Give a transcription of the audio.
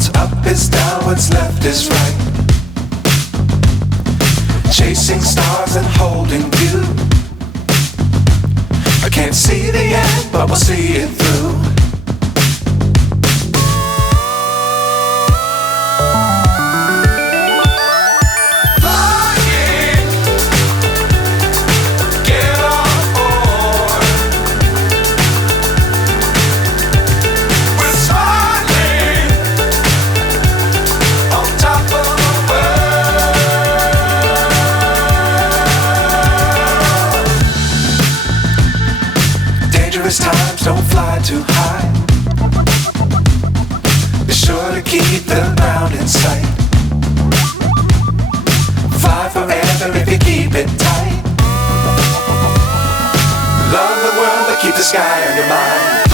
What's up is down, what's left is right. Chasing stars and holding you. I can't see the end, but we'll see it through. Times don't fly too high. Be sure to keep the ground in sight. Fly forever if you keep it tight. Love the world but keep the sky on your mind.